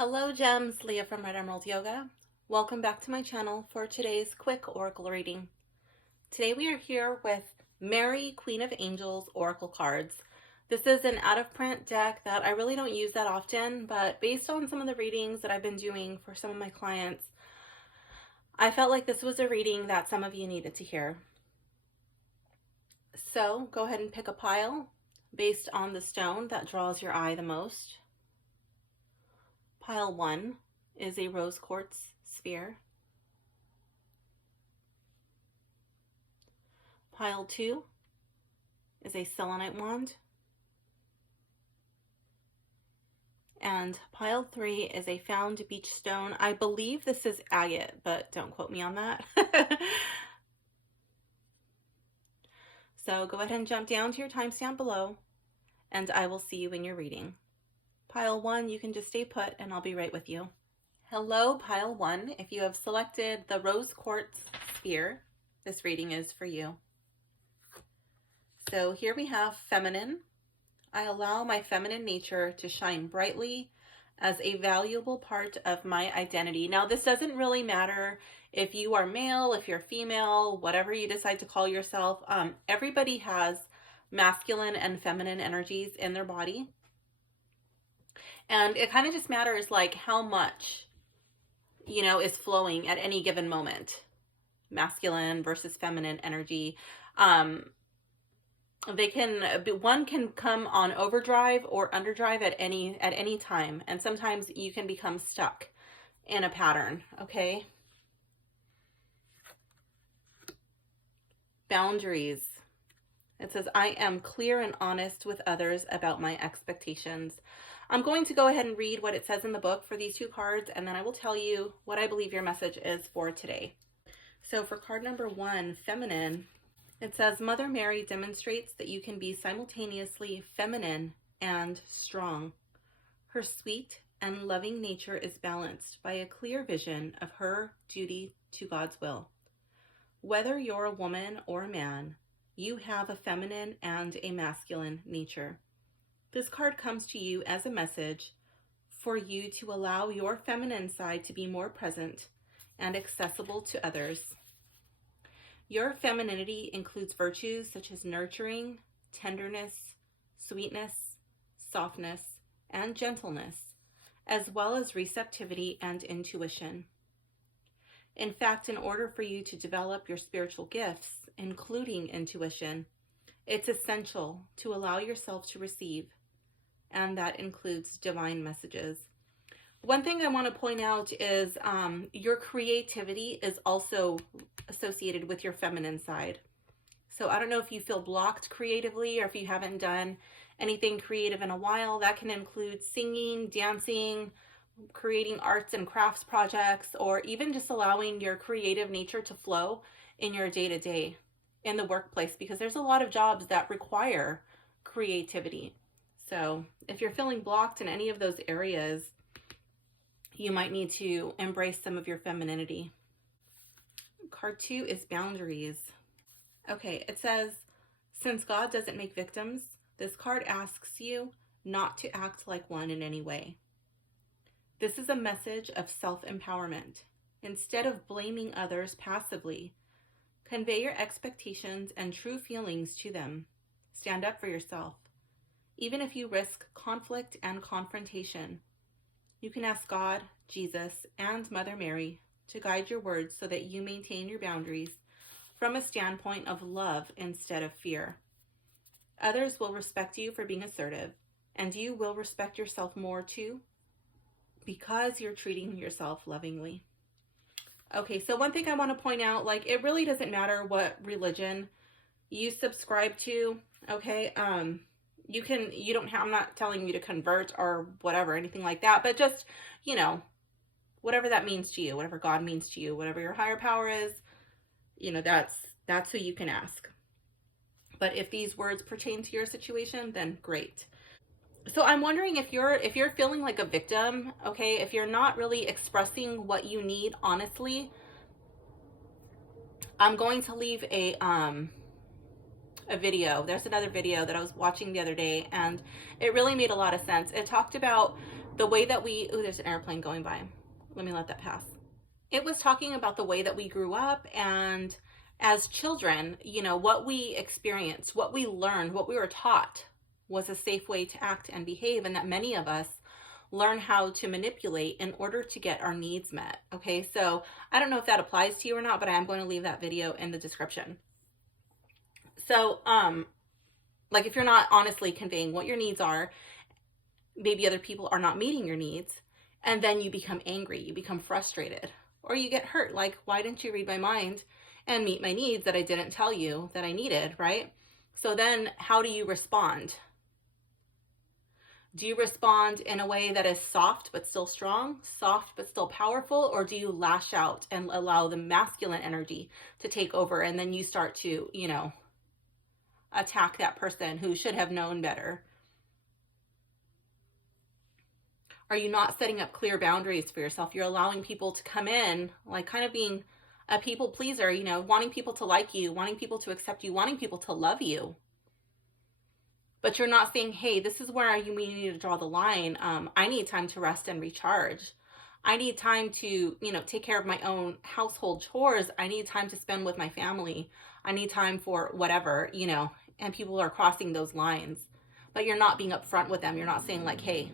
Hello gems, Leah from Red Emerald Yoga. Welcome back to my channel for today's quick oracle reading. Today we are here with Mary, Queen of Angels oracle cards. This is an out of print deck that I really don't use that often, but based on some of the readings that I've been doing for some of my clients, I felt like this was a reading that some of you needed to hear. So go ahead and pick a pile based on the stone that draws your eye the most. Pile 1 is a rose quartz sphere. Pile 2 is a selenite wand. And pile 3 is a found beach stone. I believe this is agate, but don't quote me on that. So go ahead and jump down to your timestamp below, and I will see you in your reading. Pile 1, you can just stay put and I'll be right with you. Hello, Pile 1. If you have selected the rose quartz sphere, this reading is for you. So here we have feminine. I allow my feminine nature to shine brightly as a valuable part of my identity. Now, this doesn't really matter if you are male, if you're female, whatever you decide to call yourself. Everybody has masculine and feminine energies in their body. And it kind of just matters like how much, is flowing at any given moment. Masculine versus feminine energy. One can come on overdrive or underdrive at any time. And sometimes you can become stuck in a pattern, okay? Boundaries. It says, I am clear and honest with others about my expectations. I'm going to go ahead and read what it says in the book for these two cards, and then I will tell you what I believe your message is for today. So for card number 1, feminine, it says, Mother Mary demonstrates that you can be simultaneously feminine and strong. Her sweet and loving nature is balanced by a clear vision of her duty to God's will. Whether you're a woman or a man, you have a feminine and a masculine nature. This card comes to you as a message for you to allow your feminine side to be more present and accessible to others. Your femininity includes virtues such as nurturing, tenderness, sweetness, softness, and gentleness, as well as receptivity and intuition. In fact, in order for you to develop your spiritual gifts, including intuition, it's essential to allow yourself to receive, and that includes divine messages. One thing I want to point out is your creativity is also associated with your feminine side. So I don't know if you feel blocked creatively or if you haven't done anything creative in a while. That can include singing, dancing, creating arts and crafts projects, or even just allowing your creative nature to flow in your day-to-day in the workplace, because there's a lot of jobs that require creativity. So if you're feeling blocked in any of those areas, you might need to embrace some of your femininity. Card 2 is boundaries. Okay, it says, since God doesn't make victims, this card asks you not to act like one in any way. This is a message of self-empowerment. Instead of blaming others passively, convey your expectations and true feelings to them. Stand up for yourself. Even if you risk conflict and confrontation, you can ask God, Jesus, and Mother Mary to guide your words so that you maintain your boundaries from a standpoint of love instead of fear. Others will respect you for being assertive, and you will respect yourself more too, because you're treating yourself lovingly. Okay, so one thing I want to point out, it really doesn't matter what religion you subscribe to, okay? I'm not telling you to convert or whatever, anything like that, but just, whatever that means to you, whatever God means to you, whatever your higher power is, that's who you can ask. But if these words pertain to your situation, then great. So I'm wondering if you're feeling like a victim, okay, if you're not really expressing what you need honestly, I'm going to leave a video. There's another video that I was watching the other day, and it really made a lot of sense. It talked about the way that we, oh, there's an airplane going by. Let me let that pass. It was talking about the way that we grew up, and as children, you know, what we experienced, what we learned, what we were taught was a safe way to act and behave, and that many of us learn how to manipulate in order to get our needs met. Okay, so I don't know if that applies to you or not, but I am going to leave that video in the description. So, like if you're not honestly conveying what your needs are, maybe other people are not meeting your needs, and then you become angry, you become frustrated, or you get hurt. Like, why didn't you read my mind and meet my needs that I didn't tell you that I needed, right? So then how do you respond? Do you respond in a way that is soft but still strong, soft but still powerful, or do you lash out and allow the masculine energy to take over, and then you start to, you know, attack that person who should have known better? Are you not setting up clear boundaries for yourself? You're allowing people to come in, like kind of being a people pleaser, you know, wanting people to like you, wanting people to accept you, wanting people to love you. But you're not saying, hey, this is where we need to draw the line. I need time to rest and recharge. I need time to, you know, take care of my own household chores. I need time to spend with my family. I need time for whatever, you know, and people are crossing those lines. But you're not being upfront with them. You're not saying like, hey,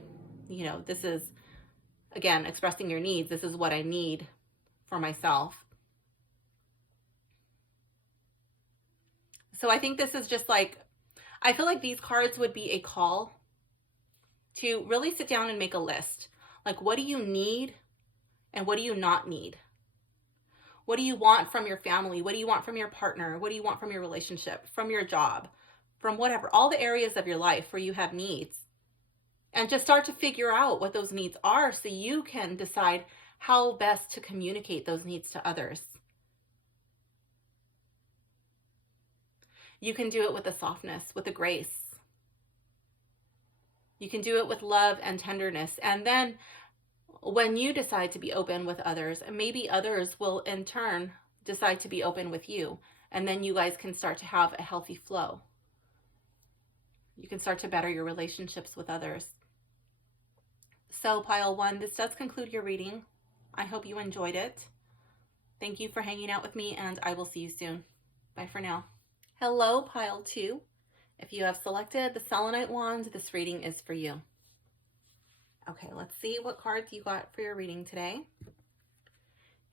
you know, this is, again, expressing your needs. This is what I need for myself. So I think this is just like, I feel like these cards would be a call to really sit down and make a list. Like, what do you need and what do you not need? What do you want from your family? What do you want from your partner? What do you want from your relationship, from your job, from whatever, all the areas of your life where you have needs? And just start to figure out what those needs are so you can decide how best to communicate those needs to others. You can do it with a softness, with a grace. You can do it with love and tenderness. And then when you decide to be open with others, maybe others will in turn decide to be open with you. And then you guys can start to have a healthy flow. You can start to better your relationships with others. So pile 1, this does conclude your reading. I hope you enjoyed it. Thank you for hanging out with me, and I will see you soon. Bye for now. Hello, pile 2. If you have selected the Selenite wand, this reading is for you. Okay, let's see what cards you got for your reading today.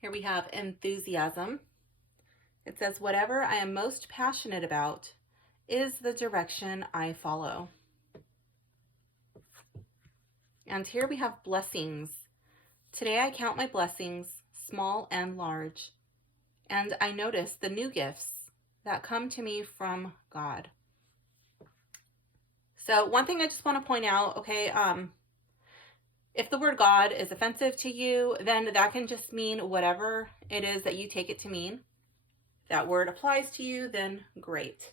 Here we have enthusiasm. It says, whatever I am most passionate about is the direction I follow. And here we have blessings. Today I count my blessings, small and large, and I notice the new gifts that come to me from God. So one thing I just want to point out, okay, if the word God is offensive to you, then that can just mean whatever it is that you take it to mean. If that word applies to you, then great.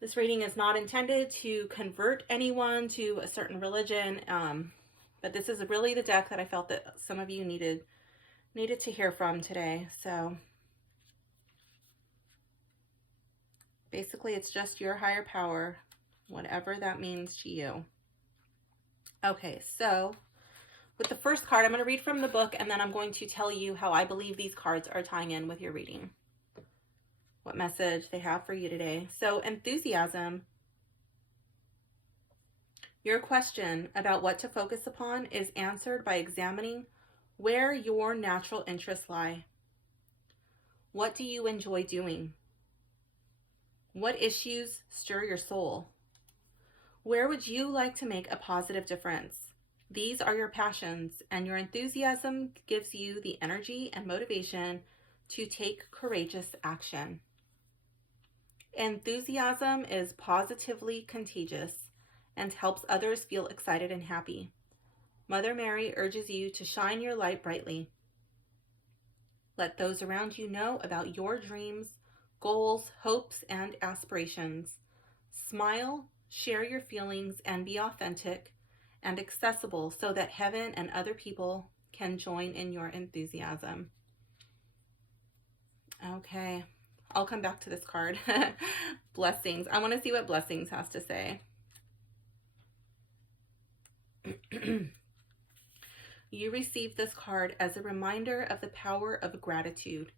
This reading is not intended to convert anyone to a certain religion, but this is really the deck that I felt that some of you needed to hear from today. So basically, it's just your higher power, whatever that means to you. Okay, so with the first card, I'm going to read from the book, and then I'm going to tell you how I believe these cards are tying in with your reading. What message they have for you today. So, enthusiasm. Your question about what to focus upon is answered by examining where your natural interests lie. What do you enjoy doing? What issues stir your soul? Where would you like to make a positive difference? These are your passions, and your enthusiasm gives you the energy and motivation to take courageous action. Enthusiasm is positively contagious and helps others feel excited and happy. Mother Mary urges you to shine your light brightly. Let those around you know about your dreams, goals, hopes, and aspirations. Smile, share your feelings, and be authentic and accessible so that heaven and other people can join in your enthusiasm. Okay. I'll come back to this card. Blessings. I want to see what blessings has to say. You received this card as a reminder of the power of gratitude.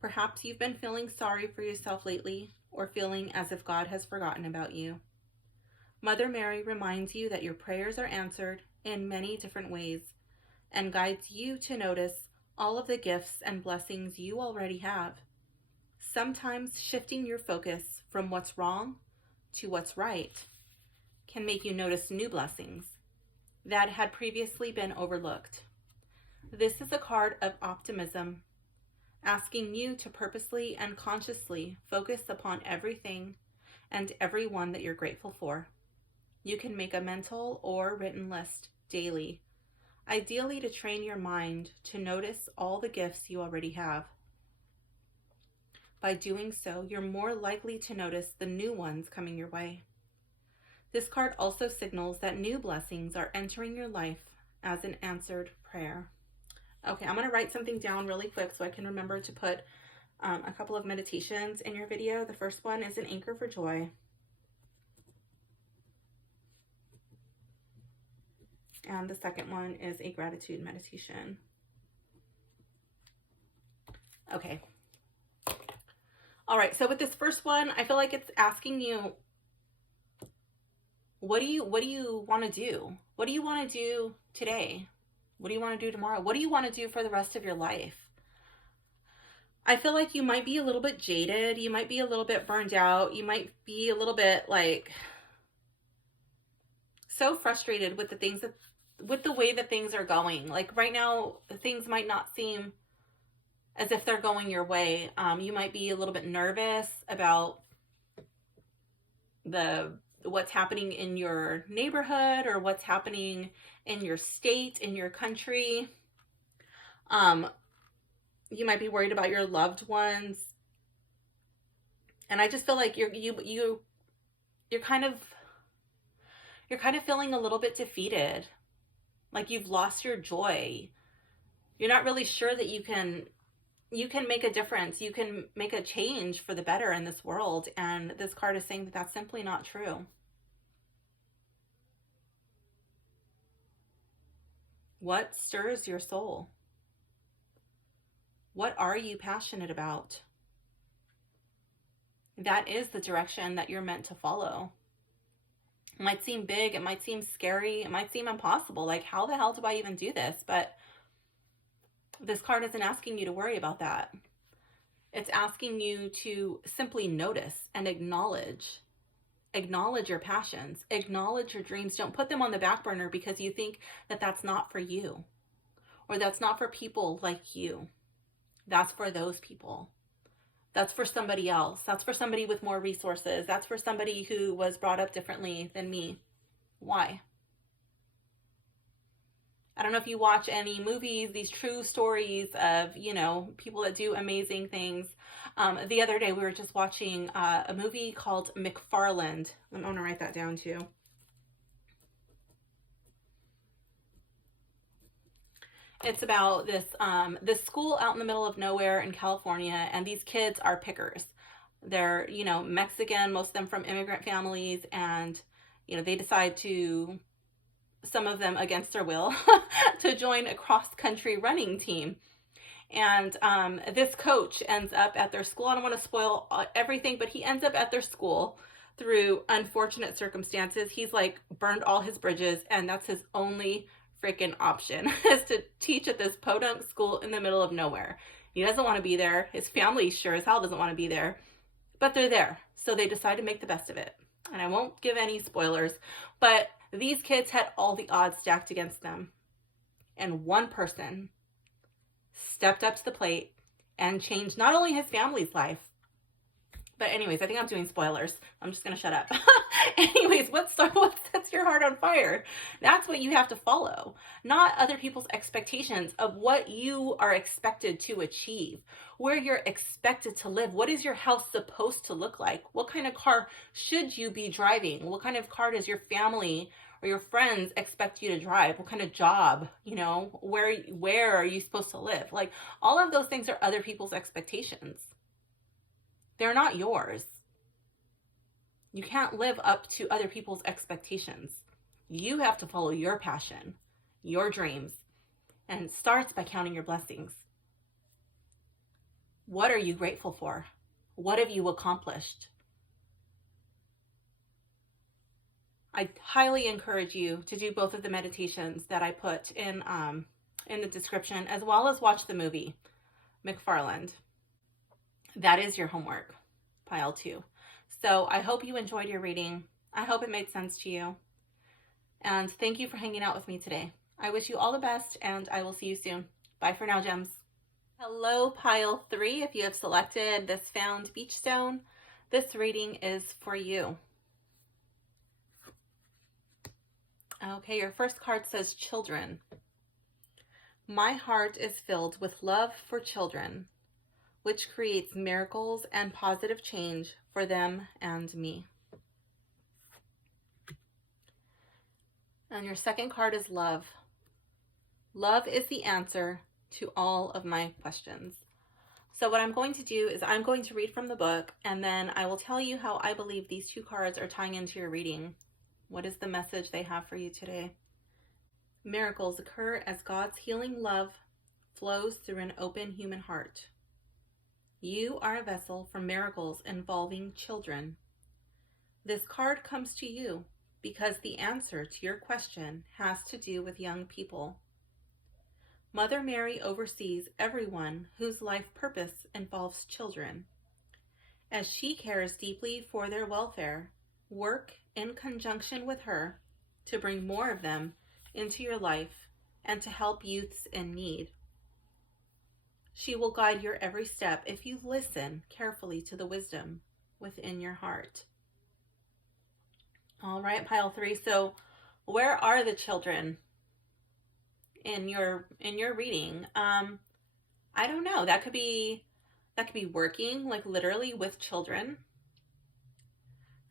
Perhaps you've been feeling sorry for yourself lately, or feeling as if God has forgotten about you. Mother Mary reminds you that your prayers are answered in many different ways and guides you to notice all of the gifts and blessings you already have. Sometimes shifting your focus from what's wrong to what's right can make you notice new blessings that had previously been overlooked. This is a card of optimism, asking you to purposely and consciously focus upon everything and everyone that you're grateful for. You can make a mental or written list daily, ideally to train your mind to notice all the gifts you already have. By doing so, you're more likely to notice the new ones coming your way. This card also signals that new blessings are entering your life as an answered prayer. Okay, I'm going to write something down really quick so I can remember to put a couple of meditations in your video. The first one is an anchor for joy. And the second one is a gratitude meditation. Okay. All right, so with this first one, I feel like it's asking you, what do you want to do? What do you want to do today? What do you want to do tomorrow? What do you want to do for the rest of your life? I feel like you might be a little bit jaded. You might be a little bit burned out. You might be a little bit like so frustrated with the way that things are going. Like right now, things might not seem as if they're going your way. You might be a little bit nervous about what's happening in your neighborhood or what's happening in your state, in your country. You might be worried about your loved ones. And I just feel like you're kind of feeling a little bit defeated. Like you've lost your joy. You're not really sure that you can make a difference. You can make a change for the better in this world. And this card is saying that that's simply not true. What stirs your soul? What are you passionate about? That is the direction that you're meant to follow. It might seem big, it might seem scary, it might seem impossible. Like, how the hell do I even do this? But this card isn't asking you to worry about that. It's asking you to simply notice and acknowledge your passions, acknowledge your dreams. Don't put them on the back burner because you think that that's not for you or that's not for people like you. That's for those people. That's for somebody else. That's for somebody with more resources. That's for somebody who was brought up differently than me. Why? I don't know if you watch any movies, these true stories of, people that do amazing things. The other day we were just watching a movie called McFarland. I'm going to write that down too. It's about this school out in the middle of nowhere in California, and these kids are pickers. They're, Mexican, most of them from immigrant families, and, they decide to, some of them against their will, to join a cross-country running team. And this coach ends up at their school. I don't want to spoil everything, but he ends up at their school through unfortunate circumstances. He's like burned all his bridges, and that's his only freaking option is to teach at this podunk school in the middle of nowhere. He doesn't want to be there. His family sure as hell doesn't want to be there, but they're there. So they decide to make the best of it. And I won't give any spoilers, but these kids had all the odds stacked against them. And one person stepped up to the plate and changed not only his family's life, but anyways, I think I'm doing spoilers. I'm just going to shut up. Anyways, what sets your heart on fire? That's what you have to follow, not other people's expectations of what you are expected to achieve, where you're expected to live. What is your house supposed to look like? What kind of car should you be driving? What kind of car does your family or your friends expect you to drive? What kind of job, where are you supposed to live? Like, all of those things are other people's expectations. They're not yours. You can't live up to other people's expectations. You have to follow your passion, your dreams, and it starts by counting your blessings. What are you grateful for? What have you accomplished? I highly encourage you to do both of the meditations that I put in the description, as well as watch the movie, McFarland. That is your homework, pile 2. So I hope you enjoyed your reading. I hope it made sense to you. And thank you for hanging out with me today. I wish you all the best, and I will see you soon. Bye for now, gems. Hello, pile 3. If you have selected this found beach stone, this reading is for you. Okay, your first card says children. My heart is filled with love for children, which creates miracles and positive change for them and me. And your second card is love. Love is the answer to all of my questions. So what I'm going to do is I'm going to read from the book, and then I will tell you how I believe these 2 cards are tying into your reading. What is the message they have for you today? Miracles occur as God's healing love flows through an open human heart. You are a vessel for miracles involving children. This card comes to you because the answer to your question has to do with young people. Mother Mary oversees everyone whose life purpose involves children. As she cares deeply for their welfare, work in conjunction with her to bring more of them into your life and to help youths in need. She will guide your every step if you listen carefully to the wisdom within your heart. All right, pile 3. So where are the children in your reading? I don't know. That could be working, like literally with children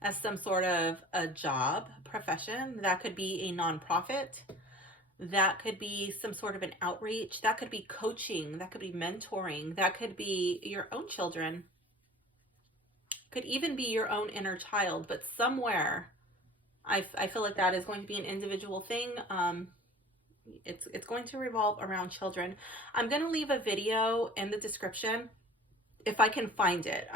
as some sort of a job, profession. That could be a nonprofit. That could be some sort of an outreach. That could be coaching. That could be mentoring. That could be your own children. Could even be your own inner child. But somewhere, I feel like that is going to be an individual thing. It's going to revolve around children. I'm going to leave a video in the description if I can find it.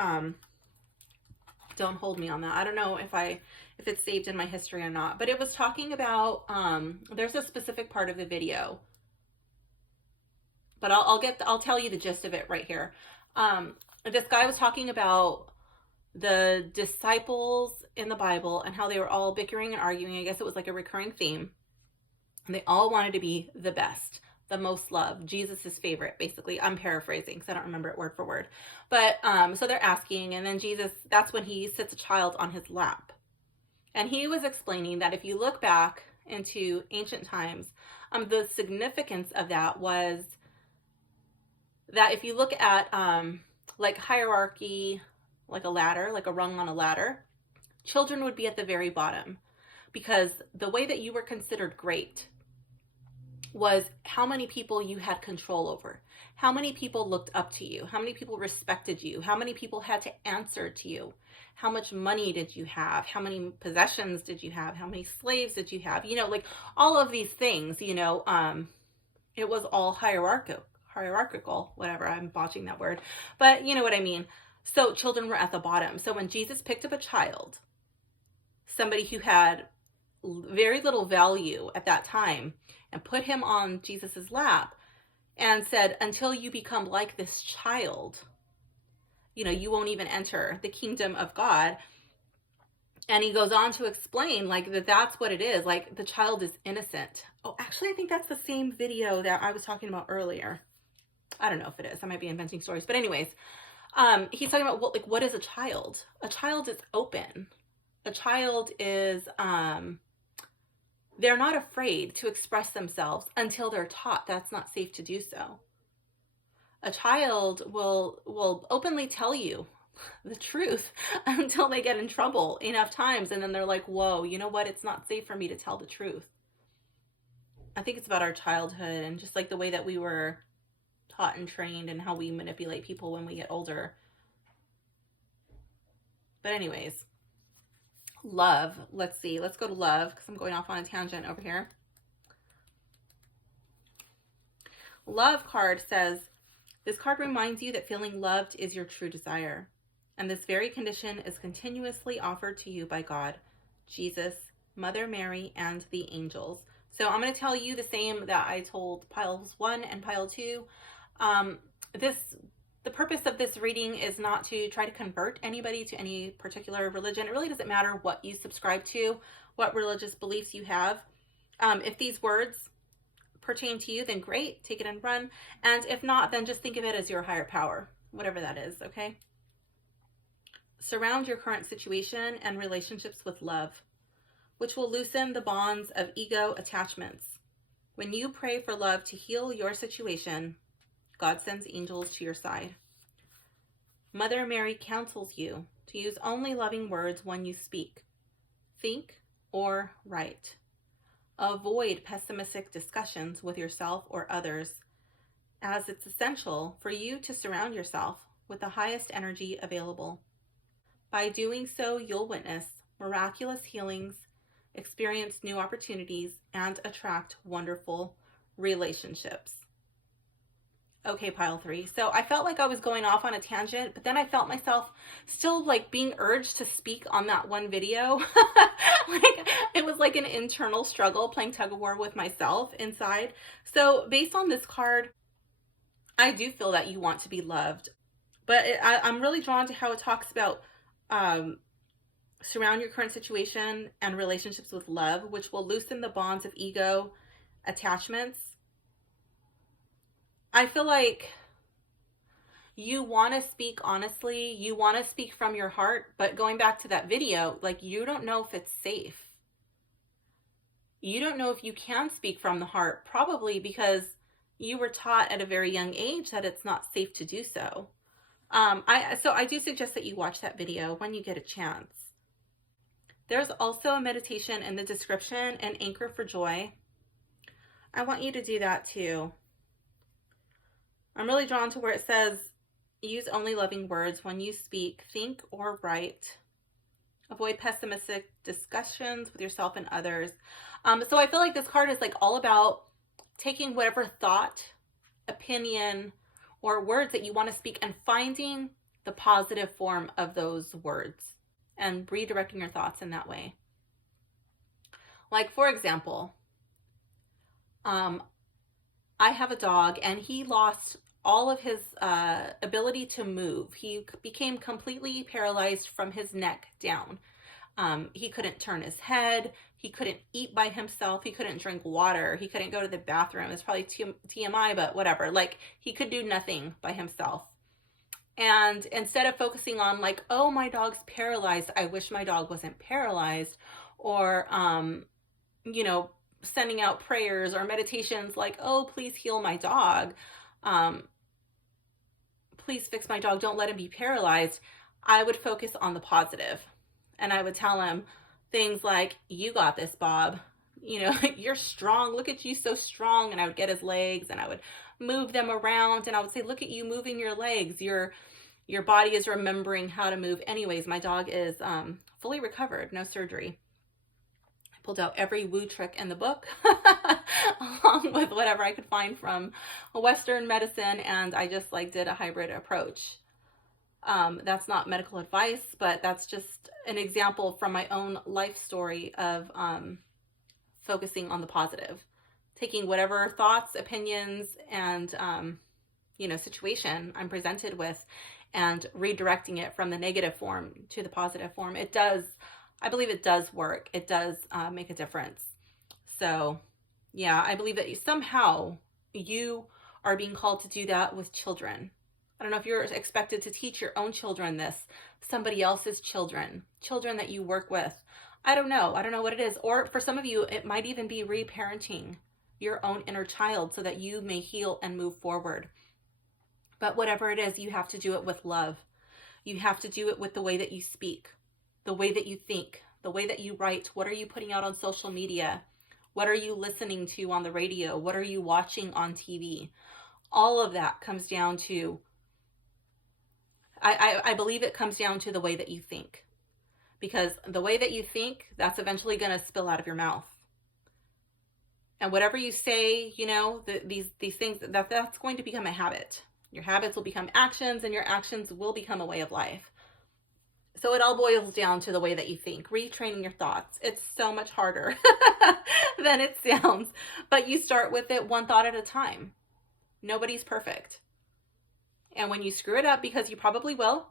Don't hold me on that. I don't know if it's saved in my history or not, but it was talking about, there's a specific part of the video, but I'll tell you the gist of it right here. This guy was talking about the disciples in the Bible and how they were all bickering and arguing. I guess it was like a recurring theme. And they all wanted to be the best, the most loved, Jesus's favorite, basically. I'm paraphrasing because I don't remember it word for word. But so they're asking, and then Jesus, that's when he sits a child on his lap. And he was explaining that if you look back into ancient times, the significance of that was that if you look at like hierarchy, like a ladder, like a rung on a ladder, children would be at the very bottom, because the way that you were considered great was how many people you had control over, how many people looked up to you, how many people respected you, how many people had to answer to you, how much money did you have, how many possessions did you have, how many slaves did you have, like all of these things, it was all hierarchical, whatever, I'm botching that word, but you know what I mean. So children were at the bottom. So when Jesus picked up a child, somebody who had very little value at that time, and put him on Jesus's lap and said, until you become like this child, you won't even enter the kingdom of God. And he goes on to explain that's what it is. Like, the child is innocent. Oh, actually, I think that's the same video that I was talking about earlier. I don't know if it is. I might be inventing stories. But anyways, he's talking about what is a child? A child is open. A child is, they're not afraid to express themselves until they're taught that's not safe to do so. A child will openly tell you the truth until they get in trouble enough times, and then they're like, whoa, you know what? It's not safe for me to tell the truth. I think it's about our childhood and just like the way that we were taught and trained and how we manipulate people when we get older. But anyways, Love. Let's see. Let's go to love because I'm going off on a tangent over here. Love card says, this card reminds you that feeling loved is your true desire. And this very condition is continuously offered to you by God, Jesus, Mother Mary, and the angels. So I'm going to tell you the same that I told piles 1 and pile 2. The purpose of this reading is not to try to convert anybody to any particular religion. It really doesn't matter what you subscribe to, what religious beliefs you have. If these words pertain to you, then great, take it and run. And if not, then just think of it as your higher power, whatever that is, okay? Surround your current situation and relationships with love, which will loosen the bonds of ego attachments. When you pray for love to heal your situation, God sends angels to your side. Mother Mary counsels you to use only loving words when you speak, think, or write. Avoid pessimistic discussions with yourself or others, as it's essential for you to surround yourself with the highest energy available. By doing so, you'll witness miraculous healings, experience new opportunities, and attract wonderful relationships. Okay, pile 3. So I felt like I was going off on a tangent, but then I felt myself still like being urged to speak on that one video. Like it was like an internal struggle playing tug of war with myself inside. So based on this card, I do feel that you want to be loved, but I'm really drawn to how it talks about surround your current situation and relationships with love, which will loosen the bonds of ego attachments. I feel like you want to speak honestly, you want to speak from your heart, but going back to that video, like you don't know if it's safe. You don't know if you can speak from the heart, probably because you were taught at a very young age that it's not safe to do so. So I do suggest that you watch that video when you get a chance. There's also a meditation in the description, an anchor for joy. I want you to do that too. I'm really drawn to where it says, use only loving words when you speak, think, or write. Avoid pessimistic discussions with yourself and others. So I feel like this card is like all about taking whatever thought, opinion, or words that you want to speak and finding the positive form of those words and redirecting your thoughts in that way. Like, for example, I have a dog and he lost all of his ability to move. He became completely paralyzed from his neck down. He couldn't turn his head. He couldn't eat by himself. He couldn't drink water. He couldn't go to the bathroom. It's probably TMI, but whatever. Like, he could do nothing by himself. And instead of focusing on like, oh, my dog's paralyzed, I wish my dog wasn't paralyzed, or, sending out prayers or meditations like, oh, please heal my dog. Please fix my dog. Don't let him be paralyzed. I would focus on the positive. And I would tell him things like, you got this, Bob. You're strong. Look at you, so strong. And I would get his legs and I would move them around. And I would say, look at you moving your legs. Your body is remembering how to move. Anyways, my dog is fully recovered. No surgery. Pulled out every woo trick in the book along with whatever I could find from Western medicine, and I just did a hybrid approach. That's not medical advice, but that's just an example from my own life story of focusing on the positive, taking whatever thoughts, opinions, and situation I'm presented with and redirecting it from the negative form to the positive form. I believe it does work. It does make a difference. So yeah, I believe that somehow you are being called to do that with children. I don't know if you're expected to teach your own children this, somebody else's children that you work with. I don't know what it is. Or for some of you, it might even be reparenting your own inner child so that you may heal and move forward. But whatever it is, you have to do it with love. You have to do it with the way that you speak, the way that you think, the way that you write. What are you putting out on social media? What are you listening to on the radio? What are you watching on TV? All of that comes down to, I believe it comes down to the way that you think. because the way that you think, that's eventually going to spill out of your mouth. And whatever you say, you know, these things, that's going to become a habit. Your habits will become actions, and your actions will become a way of life. So it all boils down to the way that you think, retraining your thoughts. It's so much harder than it sounds, but you start with it one thought at a time. Nobody's perfect. And when you screw it up, because you probably will,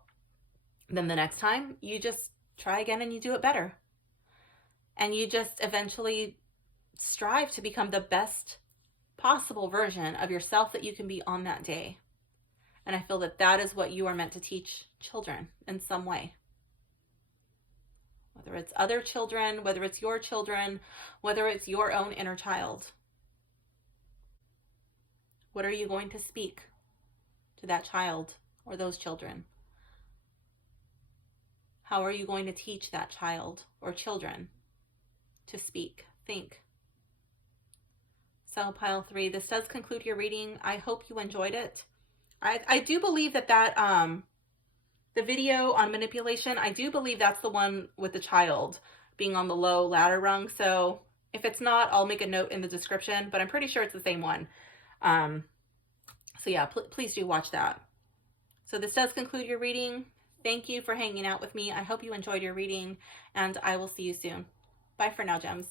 then the next time you just try again and you do it better. And you just eventually strive to become the best possible version of yourself that you can be on that day. And I feel that that is what you are meant to teach children in some way. Whether it's other children, whether it's your children, whether it's your own inner child. What are you going to speak to that child or those children? How are you going to teach that child or children to speak, think? So pile 3, this does conclude your reading. I hope you enjoyed it. I do believe that the video on manipulation, I do believe that's the one with the child being on the low ladder rung. So if it's not, I'll make a note in the description, but I'm pretty sure it's the same one. So yeah, please do watch that. So this does conclude your reading. Thank you for hanging out with me. I hope you enjoyed your reading, and I will see you soon. Bye for now, gems.